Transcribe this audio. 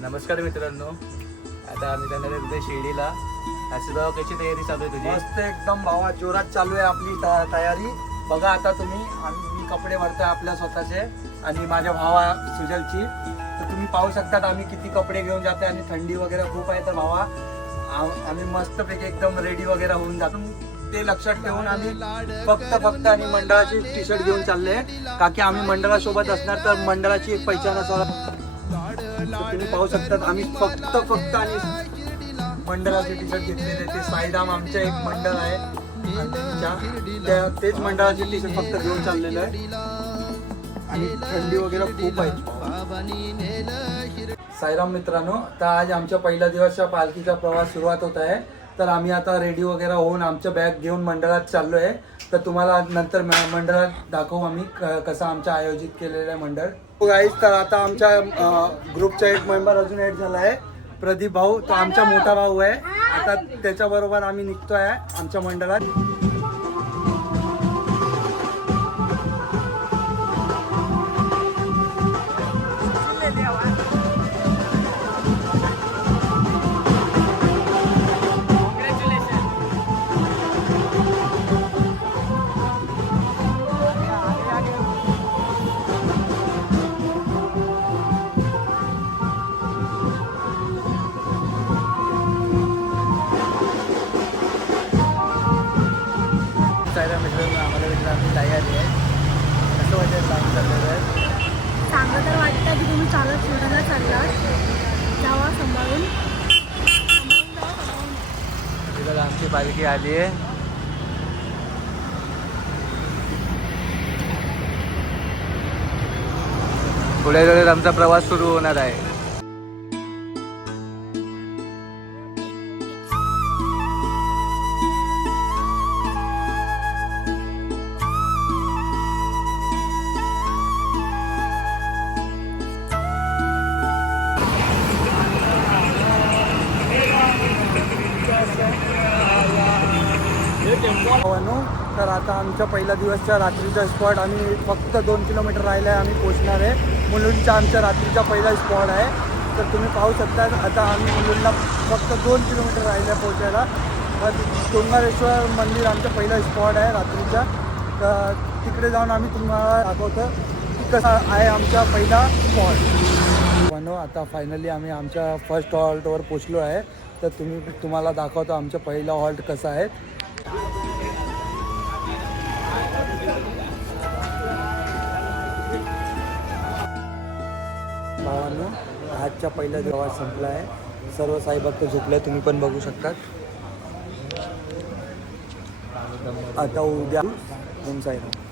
नमस्कार मित्रांनो, आता आम्ही जाणार आहे शिर्डीला. अशी भाऊ कशी तयारी चालू आहे तुझी? मस्त एकदम भावा, जोरात चालू आहे आपली तयारी. बघा आता तुम्ही, मी कपडे भरतोय आपल्या स्वतःचे आणि माझ्या भावा सुजलची. तर तुम्ही पाहू शकतात आम्ही किती कपडे घेऊन जातोय आणि थंडी वगैरे खूप आहे. तर भावा आम्ही मस्तपैकी एकदम रेडी वगैरे होऊन जातो. ते लक्षात ठेवून आम्ही फक्त आणि मंडळाची टी शर्ट घेऊन चालले, का की आम्ही मंडळासोबत असणार तर मंडळाची एक पहिचान असावा. तुम्ही पाहू शकतात आम्ही फक्त आणि मंडळाचे टी शर्ट घेतलेले. ते साईराम आमचे एक मंडळ आहे तेच मंडळाचे टी शर्ट फक्त घेऊन चाललेलं आहे. आणि थंडी वगैरे खूप आहे. साईराम मित्रांनो, तर आज आमच्या पहिल्या दिवसच्या पालखीचा प्रवास सुरुवात होत आहे. तर आम्ही आता रेडी वगैरे होऊन आमच्या बॅग घेऊन मंडळात चाललो आहे. तर तुम्हाला नंतर मंडळात दाखवू आम्ही कसं आमचं आयोजित केलेलं आहे मंडळ. गाईज, तर आता आमच्या ग्रुपचा एक मेंबर अजून ॲड झाला आहे, प्रदीप भाऊ. तो आमचा मोठा भाऊ आहे. आता त्याच्याबरोबर आम्ही निघतो आहे आमच्या मंडळात. मित्रांनो, आम्हाला मित्रांची तयारी आहे. कसं वाटेल काम चाललेलं आहे? चांगलं तर वाटतं की तुम्ही चालत फिरायला चाललात. जावा सांभाळून. तिथं आमची पालखी आली आहे. पुढे थोडे आमचा प्रवास सुरू होणार आहे. तर आता आमच्या पहिल्या दिवसच्या रात्रीचा स्पॉट आम्ही फक्त 2 किलोमीटर राहिलं आहे, आम्ही पोचणार आहे. मुलुंडचा आमच्या रात्रीचा पहिला स्पॉट आहे. तर तुम्ही पाहू शकता आता आम्ही मुलुंडला फक्त 2 किलोमीटर राहिलं आहे पोचायला. तर तुंगारेश्वर मंदिर आमचा पहिला स्पॉट आहे रात्रीचा. तर तिकडे जाऊन आम्ही तुम्हाला दाखवतो की कसा आहे आमचा पहिला स्पॉट. म्हणून आता फायनली आम्ही आमच्या फर्स्ट हॉल्टवर पोचलो आहे. तर तुम्हाला दाखवतो आमचा पहिला हॉल्ट कसा आहे. भावांनो, आजच्या पहिला दिवस संपला आहे. सर्व साई भक्त झोपले, तुम्ही पण बघू शकतात. आता उद्या ओम साईराम.